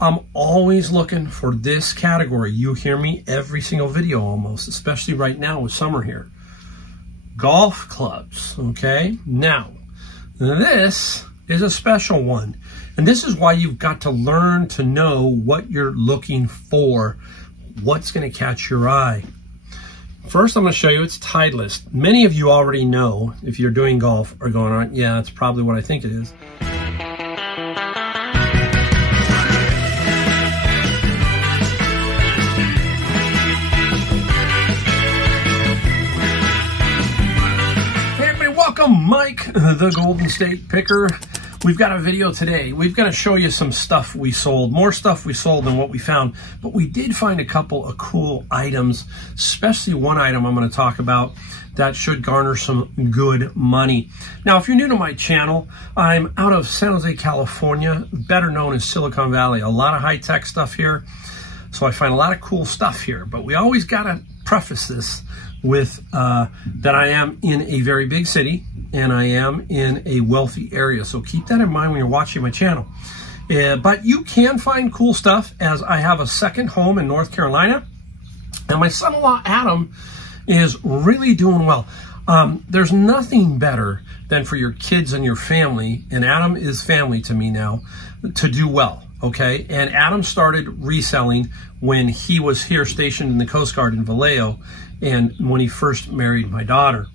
I'm always looking for this category. You hear me every single video almost, especially right now with summer here. Golf clubs, okay? Now, this is a special one. And this is why you've got to learn to know what you're looking for, what's going to catch your eye. First, I'm going to show you its Titleist. Many of you already know, if you're doing golf, are going on, yeah, that's probably what I think it is. Welcome, Mike, the Golden State Picker. We've got a video today. We've got to show you some stuff we sold, more stuff we sold than what we found, but we did find a couple of cool items, especially one item I'm going to talk about that should garner some good money. Now, if you're new to my channel, I'm out of San Jose, California, better known as Silicon Valley. A lot of high-tech stuff here, so I find a lot of cool stuff here, but we always got to preface this with that I am in a very big city and I am in a wealthy area. So keep that in mind when you're watching my channel. But you can find cool stuff, as I have a second home in North Carolina. And my son-in-law, Adam, is really doing well. There's nothing better than for your kids and your family, and Adam is family to me now, to do well. Okay, and Adam started reselling when he was here stationed in the Coast Guard in Vallejo, and when he first married my daughter.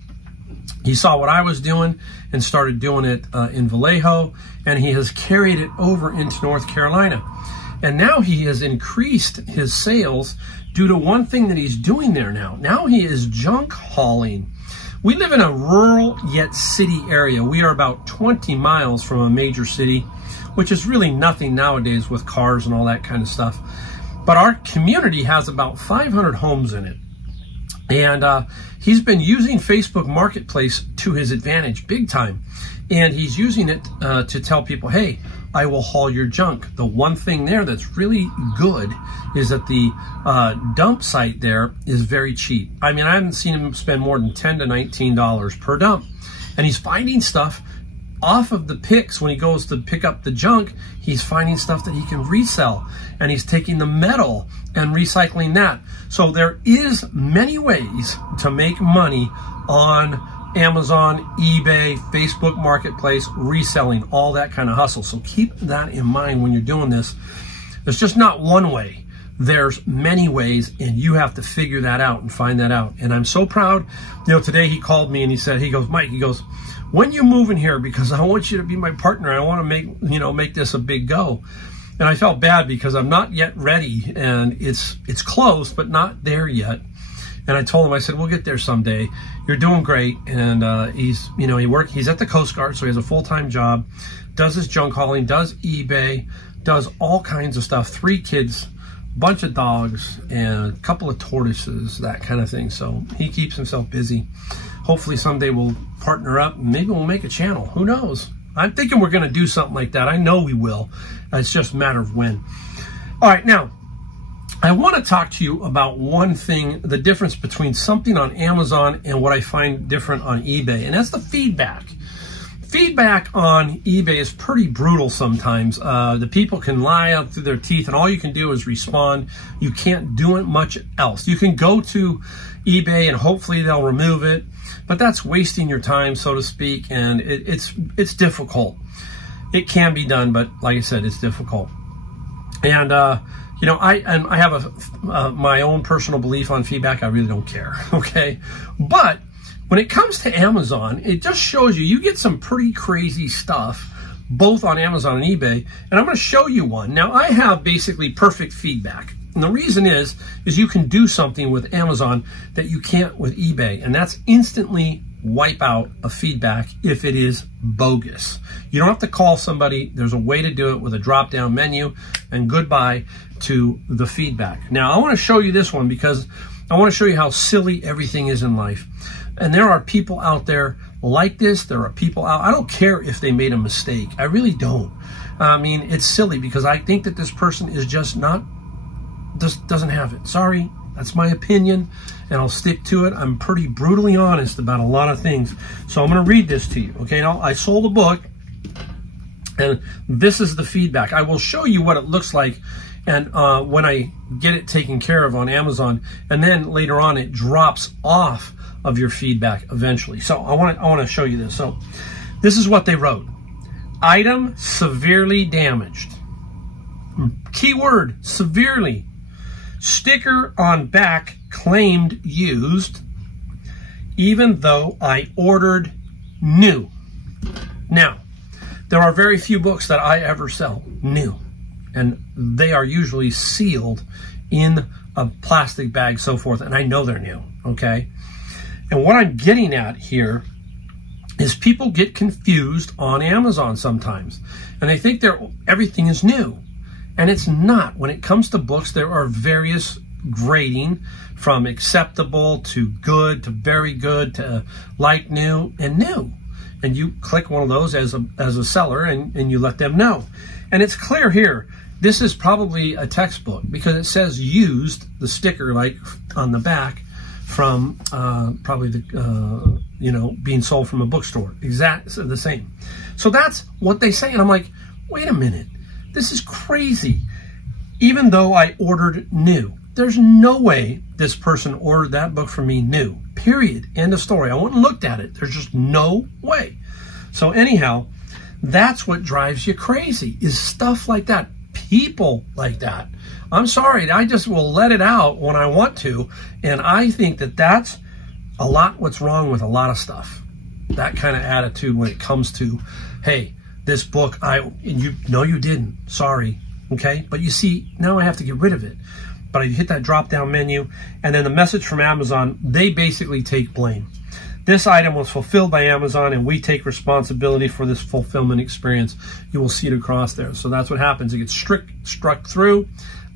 He saw what I was doing and started doing it in Vallejo, and he has carried it over into North Carolina. And now he has increased his sales due to one thing that he's doing there now. Now he is junk hauling. We live in a rural yet city area. We are about 20 miles from a major city, which is really nothing nowadays with cars and all that kind of stuff. But our community has about 500 homes in it. And he's been using Facebook Marketplace to his advantage big time. And he's using it to tell people, hey, I will haul your junk. The one thing there that's really good is that the dump site there is very cheap. I mean, I haven't seen him spend more than $10 to $19 per dump. And he's finding stuff off of the picks. When he goes to pick up the junk, he's finding stuff that he can resell, and he's taking the metal and recycling that. So there is many ways to make money on Amazon, eBay, Facebook Marketplace, reselling, all that kind of hustle. So keep that in mind when you're doing this. There's just not one way. There's many ways, and you have to figure that out and find that out. And I'm so proud. You know, today he called me and he said, he goes, Mike, he goes, when you move in here, because I want you to be my partner, I want to make this a big go. And I felt bad because I'm not yet ready, and it's close, but not there yet. And I told him, I said, we'll get there someday. You're doing great. And he's at the Coast Guard, so he has a full-time job, does his junk hauling, does eBay, does all kinds of stuff, 3 kids, bunch of dogs, and a couple of tortoises, that kind of thing. So he keeps himself busy. Hopefully someday we'll partner up and maybe we'll make a channel. Who knows? I'm thinking we're going to do something like that. I know we will. It's just a matter of when. All right, now, I want to talk to you about one thing, the difference between something on Amazon and what I find different on eBay, and that's the feedback. Feedback on eBay is pretty brutal sometimes. The people can lie out through their teeth, and all you can do is respond. You can't do it much else. You can go to eBay and hopefully they'll remove it, but that's wasting your time, so to speak, and it's difficult. It can be done, but like I said, it's difficult. And you know, I have my own personal belief on feedback. I really don't care, okay? But when it comes to Amazon, it just shows you get some pretty crazy stuff, both on Amazon and eBay, and I'm going to show you one. Now, I have basically perfect feedback. And the reason is you can do something with Amazon that you can't with eBay, and that's instantly wipe out a feedback if it is bogus. You don't have to call somebody. There's a way to do it with a drop-down menu, and goodbye to the feedback. Now, I want to show you this one because I want to show you how silly everything is in life. And there are people out there like this. There are people out. I don't care if they made a mistake. I really don't. I mean, it's silly because I think that this person is just doesn't have it. Sorry, that's my opinion, and I'll stick to it. I'm pretty brutally honest about a lot of things. So I'm going to read this to you. Okay, now I sold a book, And this is the feedback. I will show you what it looks like and when I get it taken care of on Amazon, and then later on it drops off of your feedback eventually. So I want to show you this. So this is what they wrote. Item severely damaged. Keyword, severely. Sticker on back claimed used, even though I ordered new. Now, there are very few books that I ever sell new, and they are usually sealed in a plastic bag, so forth, and I know they're new, okay? And what I'm getting at here is people get confused on Amazon sometimes, and they think everything is new, and it's not. When it comes to books, there are various grading from acceptable to good to very good to like new and new. And you click one of those as a seller and you let them know. And it's clear here, this is probably a textbook because it says used, the sticker like on the back, from probably the, being sold from a bookstore. Exactly the same. So that's what they say. And I'm like, wait a minute, this is crazy. Even though I ordered new, there's no way this person ordered that book from me new, period, end of story. I went and looked at it. There's just no way. So anyhow, that's what drives you crazy, is stuff like that, people like that. I'm sorry, I just will let it out when I want to, and I think that that's a lot what's wrong with a lot of stuff. That kind of attitude when it comes to, hey, this book, you didn't, sorry, okay? But you see, now I have to get rid of it. But I hit that drop-down menu, and then the message from Amazon, they basically take blame. This item was fulfilled by Amazon, and we take responsibility for this fulfillment experience. You will see it across there. So that's what happens. It gets struck through,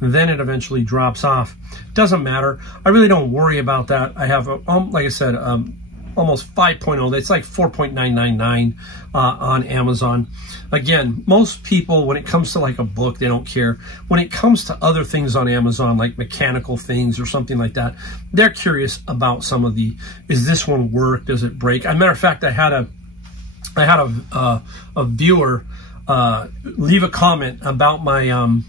then it eventually drops off. Doesn't matter. I really don't worry about that. I have, like I said, almost 5.0. It's like 4.999 on Amazon. Again, most people, when it comes to like a book, they don't care. When it comes to other things on Amazon, like mechanical things or something like that, they're curious about some of is this one work? Does it break? As a matter of fact, I had a viewer leave a comment about my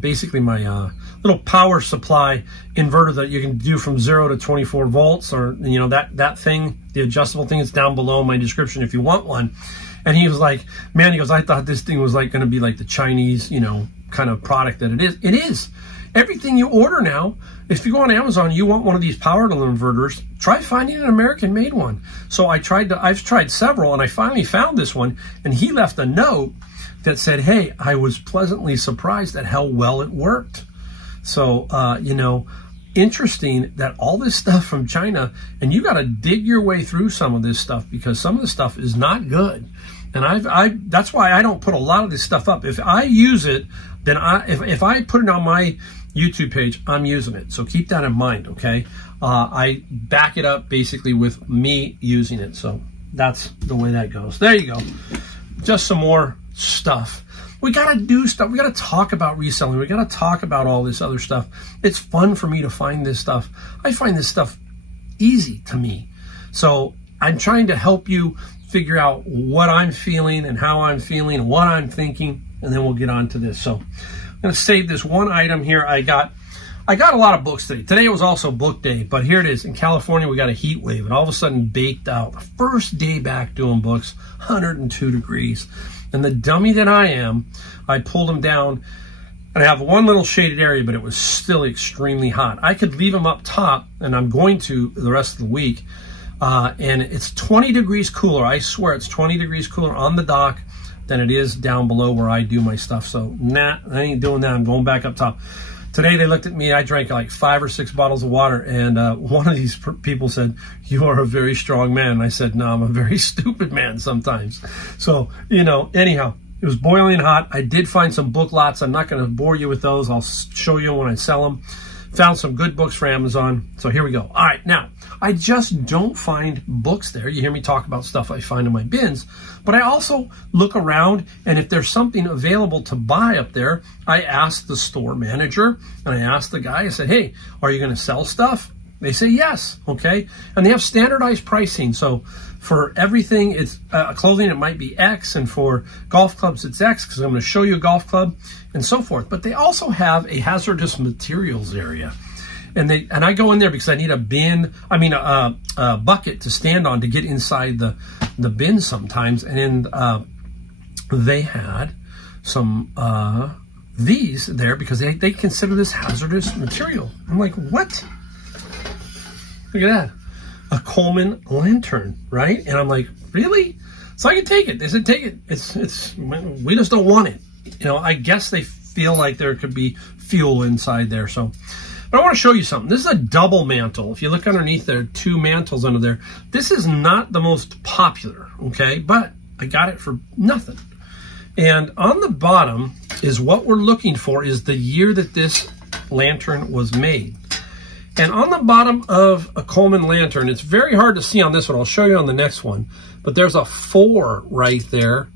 basically my little power supply inverter that you can do from 0 to 24 volts, or that thing, the adjustable thing is down below in my description if you want one. And he was like, man, he goes, I thought this thing was like going to be like the Chinese, kind of product that it is. It is. Everything you order now, if you go on Amazon, you want one of these power inverters, try finding an American-made one. So I've tried several, and I finally found this one, and he left a note that said, hey, I was pleasantly surprised at how well it worked. So, interesting that all this stuff from China, and you got to dig your way through some of this stuff because some of the stuff is not good. And that's why I don't put a lot of this stuff up. If I use it, then if I put it on my YouTube page, I'm using it. So keep that in mind, okay? I back it up basically with me using it. So that's the way that goes. There you go. Just some more stuff. We got to do stuff. We got to talk about reselling. We got to talk about all this other stuff. It's fun for me to find this stuff. I find this stuff easy to me. So I'm trying to help you figure out what I'm feeling and how I'm feeling and what I'm thinking, and then we'll get on to this. So I'm going to save this one item here. I got a lot of books today. Today was also book day, but here it is. In California, we got a heat wave, and all of a sudden baked out. The first day back doing books, 102 degrees. And the dummy that I am, I pulled them down, and I have one little shaded area, but it was still extremely hot. I could leave them up top, and I'm going to the rest of the week, and it's 20 degrees cooler. I swear it's 20 degrees cooler on the dock than it is down below where I do my stuff. So, nah, I ain't doing that. I'm going back up top. Today they looked at me, I drank like 5 or 6 bottles of water, and one of these people said, you are a very strong man. And I said, no, I'm a very stupid man sometimes. So, anyhow, it was boiling hot. I did find some book lots. I'm not going to bore you with those. I'll show you when I sell them. Found some good books for Amazon. So here we go. All right, now, I just don't find books there. You hear me talk about stuff I find in my bins, but I also look around, and if there's something available to buy up there, I ask the store manager, and I asked the guy, I said, hey, are you going to sell stuff? They say yes, okay? And they have standardized pricing. So for everything, it's clothing, it might be X, and for golf clubs, it's X, because I'm going to show you a golf club and so forth. But they also have a hazardous materials area. And I go in there because I need a bucket to stand on to get inside the bin sometimes. And they had some these there because they consider this hazardous material. I'm like, what? Look at that. A Coleman lantern, right? And I'm like, really? So I can take it. They said, take it. We just don't want it. You know, I guess they feel like there could be fuel inside there. So, but I want to show you something. This is a double mantle. If you look underneath, there are two mantles under there. This is not the most popular, okay? But I got it for nothing. And on the bottom is what we're looking for is the year that this lantern was made. And on the bottom of a Coleman lantern, it's very hard to see on this one. I'll show you on the next one. But there's a 4 right there,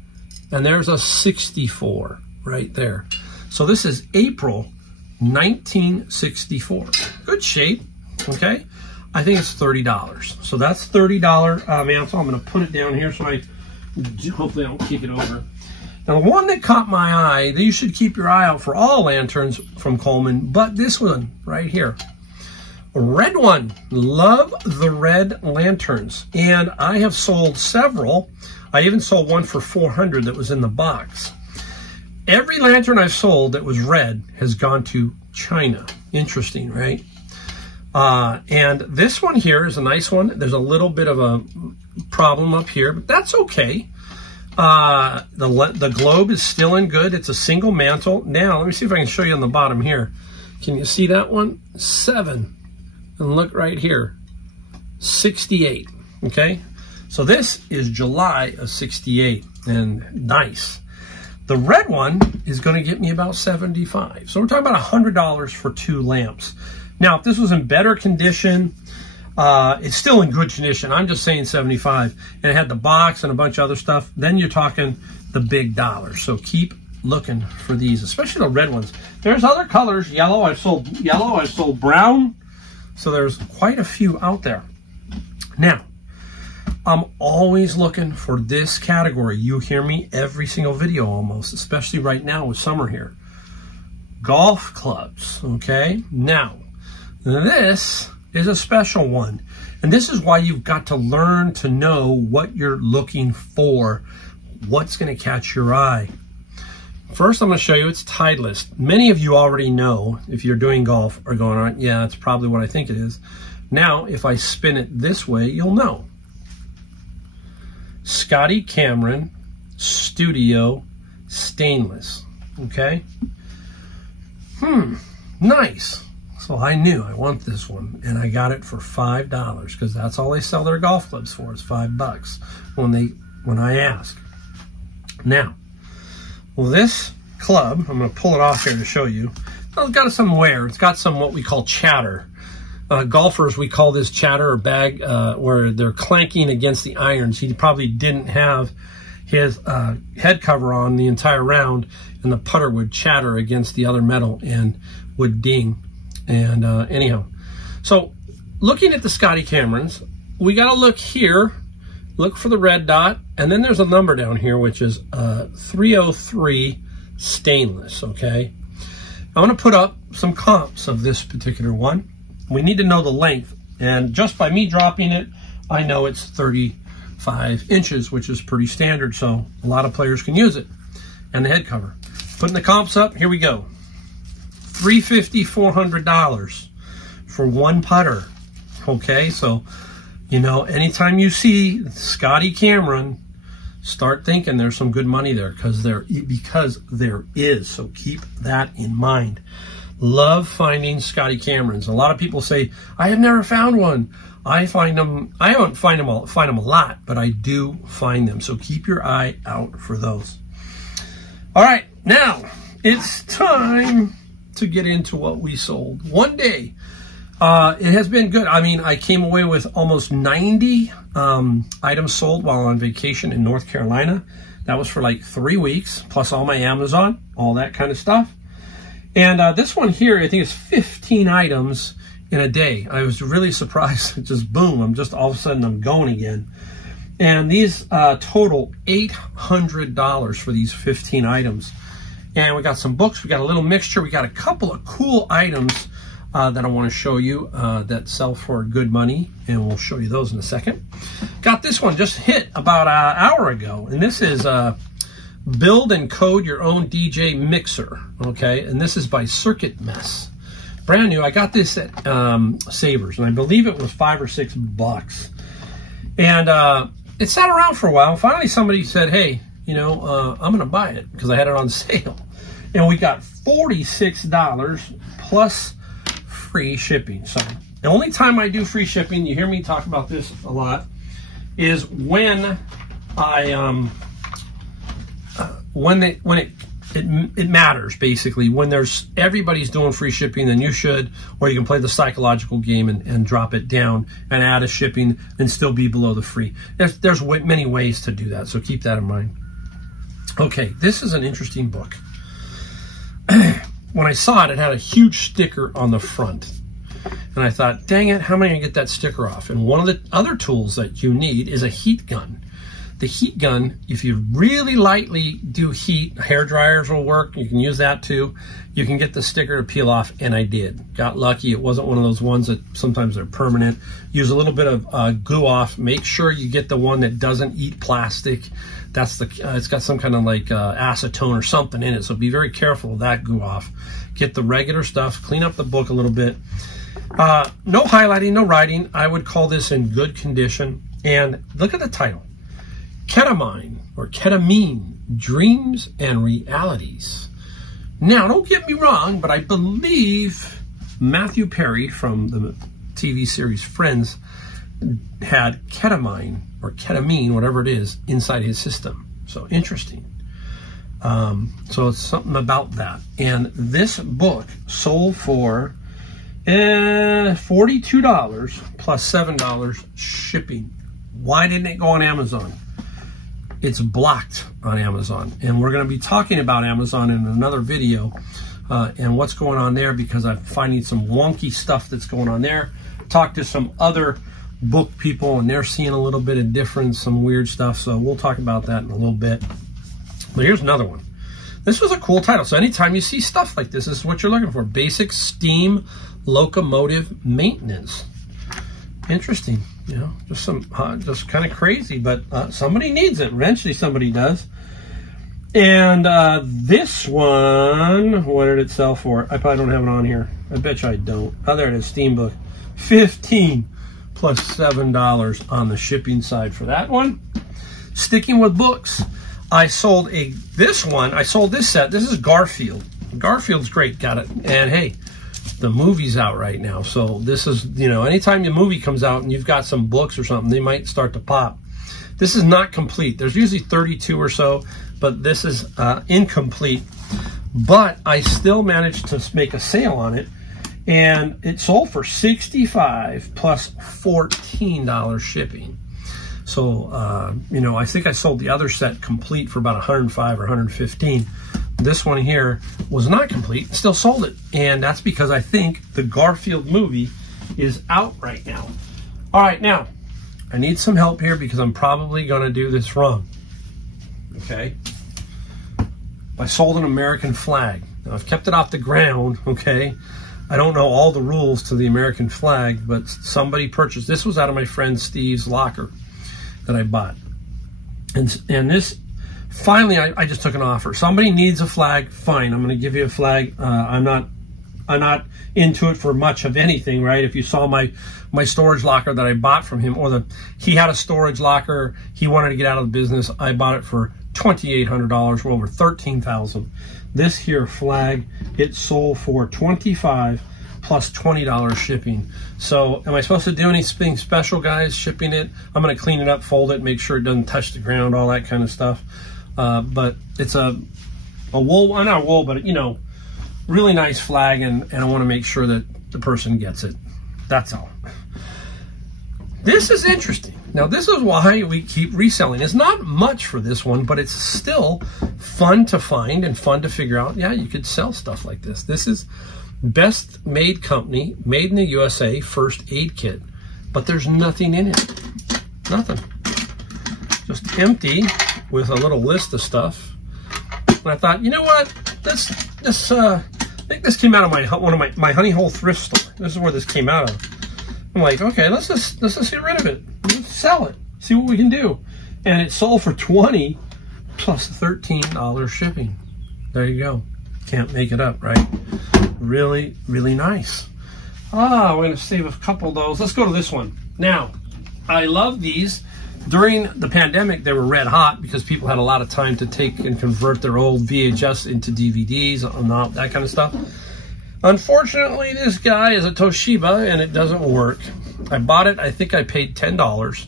and there's a 64 right there. So this is April 1964. Good shape, okay? I think it's $30. So that's $30 mantle. I'm going to put it down here so hopefully I don't kick it over. Now, the one that caught my eye, you should keep your eye out for all lanterns from Coleman, but this one right here. A red one. Love the red lanterns. And I have sold several. I even sold one for $400 that was in the box. Every lantern I've sold that was red has gone to China. Interesting, right? And this one here is a nice one. There's a little bit of a problem up here, but that's okay. The globe is still in good. It's a single mantle. Now, let me see if I can show you on the bottom here. Can you see that one? 7. And look right here, 68, okay? So this is July of 68, and nice. The red one is gonna get me about 75. So we're talking about $100 for 2 lamps. Now, if this was in better condition, it's still in good condition. I'm just saying 75, and it had the box and a bunch of other stuff, then you're talking the big dollars. So keep looking for these, especially the red ones. There's other colors, yellow, I've sold brown. So there's quite a few out there. Now, I'm always looking for this category. You hear me every single video almost, especially right now with summer here. Golf clubs, okay? Now, this is a special one. And this is why you've got to learn to know what you're looking for, what's going to catch your eye. First, I'm going to show you it's Titleist. Many of you already know, if you're doing golf, are going on, yeah, that's probably what I think it is. Now, if I spin it this way, you'll know. Scotty Cameron Studio Stainless, okay? Nice. So I knew I want this one, and I got it for $5 because that's all they sell their golf clubs for is $5 when I ask. Now, well, this club, I'm going to pull it off here to show you. It's got some wear. It's got some what we call chatter. Golfers, we call this chatter or bag, where they're clanking against the irons. He probably didn't have his head cover on the entire round, and the putter would chatter against the other metal and would ding. And anyhow, so looking at the Scotty Camerons, we got to look here. Look for the red dot, and then there's a number down here, which is 303 stainless, okay? I'm going to put up some comps of this particular one. We need to know the length, and just by me dropping it, I know it's 35 inches, which is pretty standard, so a lot of players can use it. And the head cover. Putting the comps up, here we go. $350, $400 for one putter, okay? So, you know, anytime you see Scotty Cameron, start thinking there's some good money there because there is. So keep that in mind. Love finding Scotty Camerons. A lot of people say, I have never found one. I find them, I don't find them a lot, but I do find them. So keep your eye out for those. All right, now it's time to get into what we sold. One day. It has been good. I mean, I came away with almost 90 items sold while on vacation in North Carolina. That was for like 3 weeks, plus all my Amazon, all that kind of stuff. And this one here, I think it's 15 items, in a day. I was really surprised. Just boom, all of a sudden I'm going again. And these total $800 for these 15 items. And we got some books, we got a little mixture, we got a couple of cool items that I want to show you that sell for good money, and we'll show you those in a second. Got this one just hit about an hour ago, and this is Build and Code Your Own DJ Mixer, okay? And this is by Circuit Mess. Brand new. I got this at Savers, and I believe it was $5 or $6. And it sat around for a while. Finally, somebody said, hey, you know, I'm going to buy it because I had it on sale. And we got $46 plus free shipping. So the only time I do free shipping, you hear me talk about this a lot, is when I when it matters, basically. When everybody's doing free shipping, then you should, or you can play the psychological game and drop it down and add a shipping and still be below the free. There's many ways to do that, so keep that in mind. Okay, this is an interesting book. When I saw it, it had a huge sticker on the front. And I thought, dang it, how am I going to get that sticker off? And one of the other tools that you need is a heat gun. The heat gun, if you really lightly do heat, hair dryers will work. You can use that too. You can get the sticker to peel off, and I did. Got lucky. It wasn't one of those ones that sometimes they're permanent. Use a little bit of glue off. Make sure you get the one that doesn't eat plastic. That's it's got some kind of like acetone or something in it, so be very careful of that glue off. Get the regular stuff. Clean up the book a little bit. No highlighting, no writing. I would call this in good condition. And look at the title. Ketamine, or Ketamine, Dreams and Realities. Now, don't get me wrong, but I believe Matthew Perry from the TV series Friends had ketamine, or ketamine, whatever it is, inside his system. So, interesting. So, it's something about that. And this book sold for $42 plus $7 shipping. Why didn't it go on Amazon? It's blocked on Amazon, and we're going to be talking about Amazon in another video and what's going on there, because I'm finding some wonky stuff that's going on there. Talked to some other book people, and they're seeing a little bit of difference, some weird stuff, so we'll talk about that in a little bit. But here's another one. This was a cool title, so anytime you see stuff like this is what you're looking for. Basic Steam Locomotive Maintenance. Interesting. You know, just kind of crazy, but somebody needs it. Eventually somebody does. And this one, what did it sell for? I probably don't have it on here. I bet you I don't. Oh, there it is, Steam book. $15 plus $7 on the shipping side for that one. Sticking with books, I sold this set. This is Garfield. Garfield's great, got it. And hey, the movie's out right now, so this is, you know, anytime the movie comes out and you've got some books or something, they might start to pop. This is not complete. There's usually 32 or so, but this is incomplete. But I still managed to make a sale on it, and it sold for $65 plus $14 shipping. So, you know, I think I sold the other set complete for about $105 or $115. This one here was not complete, still sold it. And that's because I think the Garfield movie is out right now. All right, now, I need some help here because I'm probably going to do this wrong. Okay? I sold an American flag. Now, I've kept it off the ground, okay? I don't know all the rules to the American flag, but somebody purchased. This was out of my friend Steve's locker that I bought. And this... Finally, I just took an offer. Somebody needs a flag, fine. I'm going to give you a flag. I'm not into it for much of anything, right? If you saw my storage locker that I bought from him, he had a storage locker. He wanted to get out of the business. I bought it for $2,800, for over $13,000. This here flag, it sold for $25 plus $20 shipping. So, am I supposed to do anything special, guys? Shipping it? I'm going to clean it up, fold it, make sure it doesn't touch the ground, all that kind of stuff. But it's a wool, not wool, but, you know, really nice flag, and I want to make sure that the person gets it. That's all. This is interesting. Now, this is why we keep reselling. It's not much for this one, but it's still fun to find and fun to figure out. Yeah, you could sell stuff like this. This is Best Made Company, made in the USA, first aid kit. But there's nothing in it. Nothing. Just empty with a little list of stuff. And I thought, you know what? I think this came out of one of my honey hole thrift store. This is where this came out of. I'm like, okay, let's just get rid of it. Let's sell it. See what we can do. And it sold for $20 plus $13 shipping. There you go. Can't make it up, right? Really, really nice. We're going to save a couple of those. Let's go to this one. Now, I love these. During the pandemic, they were red hot because people had a lot of time to take and convert their old VHS into DVDs and all that kind of stuff. Unfortunately, this guy is a Toshiba and it doesn't work. I bought it. I think I paid $10.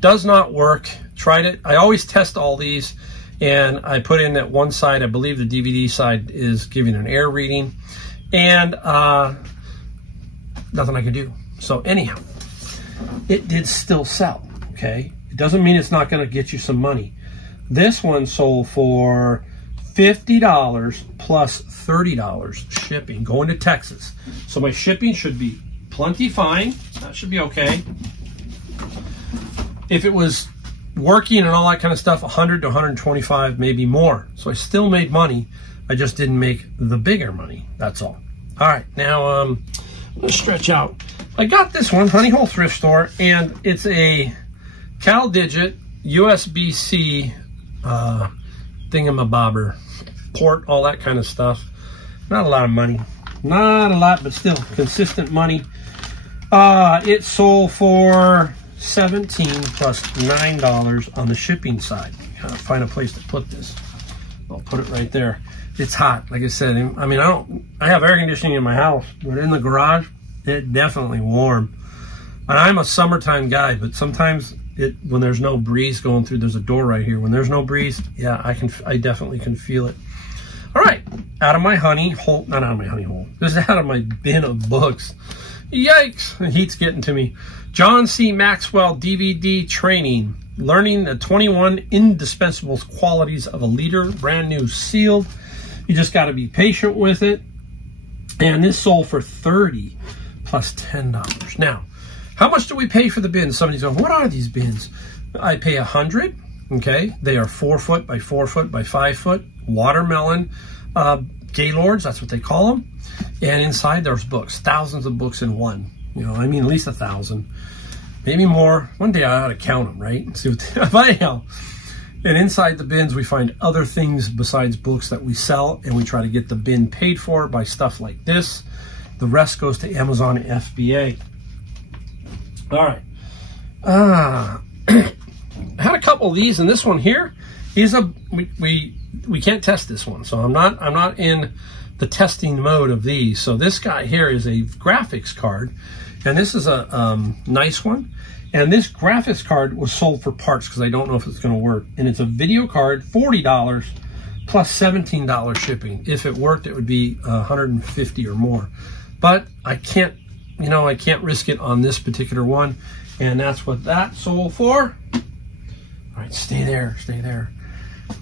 Does not work. Tried it. I always test all these, and I put in that one side. I believe the DVD side is giving an error reading, and nothing I can do. So anyhow, it did still sell. Okay, it doesn't mean it's not going to get you some money. This one sold for $50 plus $30 shipping, going to Texas. So my shipping should be plenty fine. That should be okay. If it was working and all that kind of stuff, 100 to 125, maybe more. So I still made money. I just didn't make the bigger money. That's all. All right, now let's stretch out. I got this one, Honey Hole Thrift Store, and it's a CalDigit USB-C thingamabobber, port, all that kind of stuff. Not a lot of money. Not a lot, but still consistent money. It sold for $17 plus $9 on the shipping side. Gotta find a place to put this. I'll put it right there. It's hot, like I said. I mean, I have air conditioning in my house, but in the garage, it's definitely warm. And I'm a summertime guy, but sometimes when there's no breeze going through, there's a door right here. When there's no breeze, yeah, I definitely can feel it. All right, out of my honey hole, not out of my honey hole. This is out of my bin of books. Yikes, the heat's getting to me. John C. Maxwell DVD Training, Learning the 21 Indispensable Qualities of a Leader, brand new, sealed. You just got to be patient with it. And this sold for $30 plus $10. Now, how much do we pay for the bins? Somebody's going, what are these bins? I pay $100. Okay, they are 4 foot by 4 foot by 5 foot watermelon Gaylords. That's what they call them. And inside there's books, thousands of books in one. You know, I mean, at least 1,000, maybe more. One day I ought to count them, right? See what but anyhow. And inside the bins, we find other things besides books that we sell, and we try to get the bin paid for by stuff like this. The rest goes to Amazon and FBA. All right. I had a couple of these, and this one here is we can't test this one, so I'm not in the testing mode of these. So this guy here is a graphics card, and this is a nice one. And this graphics card was sold for parts because I don't know if it's going to work. And it's a video card, $40 plus $17 shipping. If it worked, it would be $150 or more. But I can't, I can't risk it on this particular one. And that's what that sold for. All right, stay there, stay there.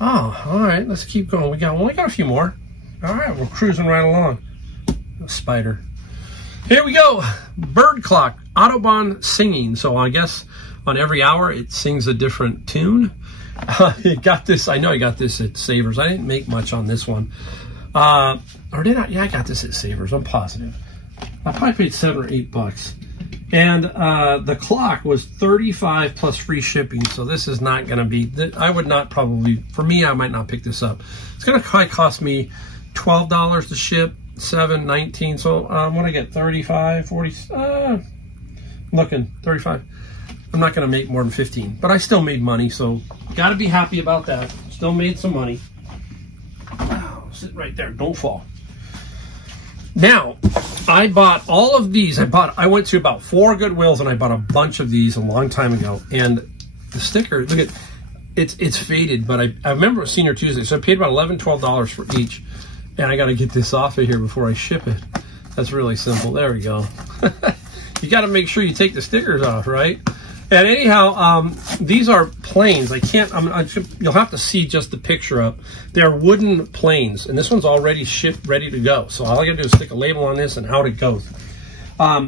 Oh, all right, let's keep going. We only got a few more. All right, we're cruising right along. A spider. Here we go. Bird clock, Autobahn singing. So I guess on every hour it sings a different tune. Got this. I know I got this at Savers. I didn't make much on this one. Or did I? Yeah, I got this at Savers. I'm positive. I probably paid $7 or $8. And the clock was $35 plus free shipping. So this is not going to be, I would not probably, for me, I might not pick this up. It's going to probably cost me $12 to ship, $7, $19. So what I get, 35, 40, looking, 35. I'm not going to make more than 15, but I still made money. So got to be happy about that. Still made some money. Oh, sit right there. Don't fall. Now, I bought all of these. I went to about 4 Goodwills and I bought a bunch of these a long time ago. And the sticker, look at, it's faded, but I remember it was Senior Tuesday, so I paid about $11, $12 for each. And I got to get this off of here before I ship it. That's really simple. There we go. You got to make sure you take the stickers off, right? And anyhow, these are planes. I can't, you'll have to see just the picture up. They're wooden planes, and this one's already shipped, ready to go. So all I gotta do is stick a label on this and out it goes.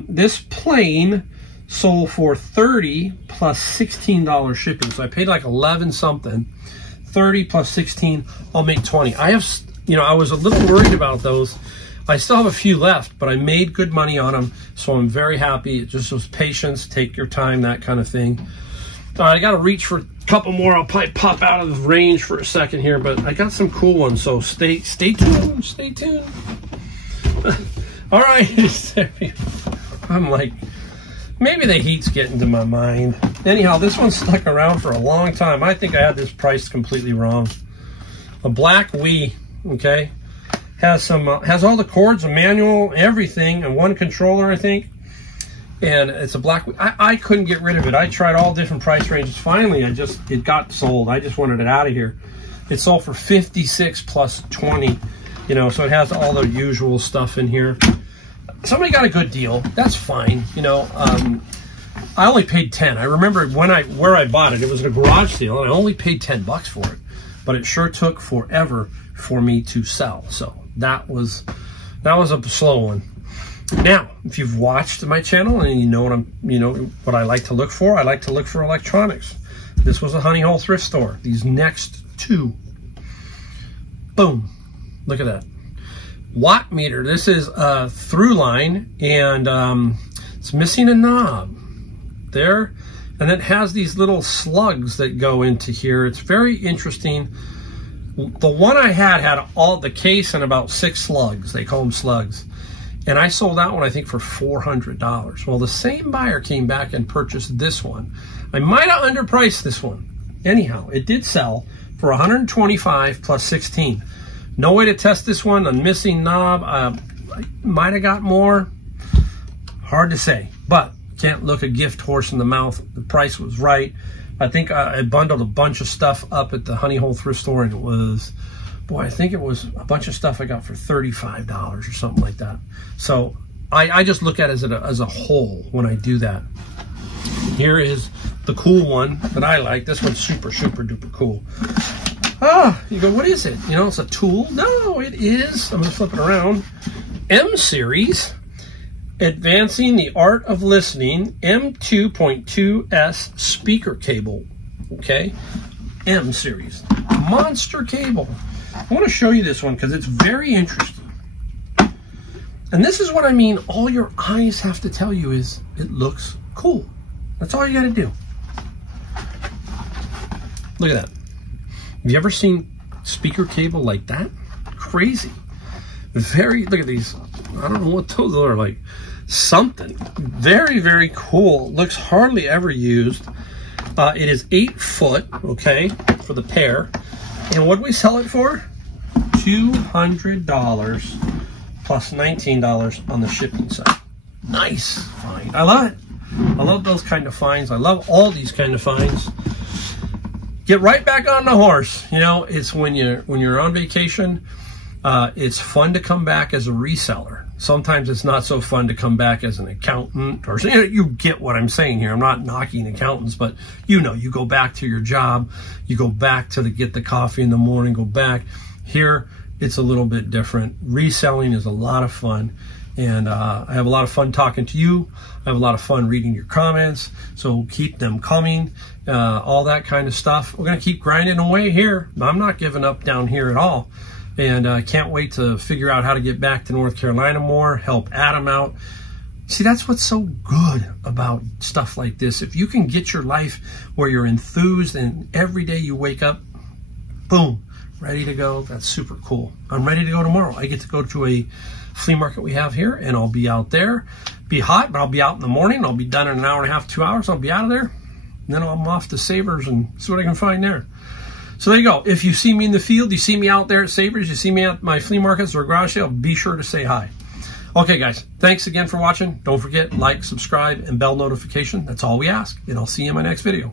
This plane sold for $30 plus $16 shipping. So I paid like 11 something. 30 plus 16, I'll make 20. I have, you know, I was a little worried about those. I still have a few left, but I made good money on them, so I'm very happy. It just was patience, take your time, that kind of thing. All right, I got to reach for a couple more. I'll probably pop out of the range for a second here, but I got some cool ones, so stay tuned, stay tuned. All right, I'm like, maybe the heat's getting to my mind. Anyhow, this one stuck around for a long time. I think I had this priced completely wrong. A black Wii, okay? Has all the cords, a manual, everything, and one controller, I think. And it's a black. I couldn't get rid of it. I tried all different price ranges. Finally, it got sold. I just wanted it out of here. It sold for 56 plus 20. You know, so it has all the usual stuff in here. Somebody got a good deal. That's fine. You know, I only paid 10. I remember where I bought it. It was a garage sale, and I only paid $10 for it. But it sure took forever for me to sell. So that was a slow one. Now, if you've watched my channel and you know what I like to look for, I like to look for electronics. This was a Honey Hole thrift store. These next two, boom, look at that. Watt meter. This is a through line, and it's missing a knob there, and it has these little slugs that go into here. It's very interesting. The one I had all the case and about 6 slugs. They call them slugs. And I sold that one, I think, for $400. Well, the same buyer came back and purchased this one. I might have underpriced this one. Anyhow, it did sell for $125 plus 16. No way to test this one. A missing knob. I might have got more. Hard to say. But can't look a gift horse in the mouth. The price was right. I think I bundled a bunch of stuff up at the Honey Hole thrift store, and it was, boy, I think it was a bunch of stuff I got for $35 or something like that. So I just look at it as a whole when I do that. Here is the cool one that I like. This one's super, super duper cool. You go, what is it? You know, it's a tool. No, it is. I'm going to flip it around. M series. Advancing the Art of Listening M2.2S speaker cable. Okay, M series, monster cable. I want to show you this one because it's very interesting. And this is what I mean. All your eyes have to tell you is it looks cool. That's all you got to do. Look at that. Have you ever seen speaker cable like that? Crazy. Look at these. I don't know what those are, like something. Very, very cool. Looks hardly ever used. It is 8 foot, okay, for the pair. And what do we sell it for? $200 plus $19 on the shipping side. Nice find. I love it. I love those kind of finds. I love all these kind of finds. Get right back on the horse. You know, it's when you're on vacation. It's fun to come back as a reseller. Sometimes it's not so fun to come back as an accountant, or you get what I'm saying here. I'm not knocking accountants, but you go back to your job, you go back to get the coffee in the morning, go back. Here, it's a little bit different. Reselling is a lot of fun, and I have a lot of fun talking to you. I have a lot of fun reading your comments, so keep them coming, all that kind of stuff. We're going to keep grinding away here. I'm not giving up down here at all. And I can't wait to figure out how to get back to North Carolina more, help Adam out. See, that's what's so good about stuff like this. If you can get your life where you're enthused and every day you wake up, boom, ready to go, that's super cool. I'm ready to go tomorrow. I get to go to a flea market we have here, and I'll be out there. Be hot, but I'll be out in the morning. I'll be done in an hour and a half, 2 hours. I'll be out of there. And then I'm off to Savers and see what I can find there. So there you go. If you see me in the field, you see me out there at Savers, you see me at my flea markets or garage sale, be sure to say hi. Okay, guys, thanks again for watching. Don't forget, like, subscribe, and bell notification. That's all we ask, and I'll see you in my next video.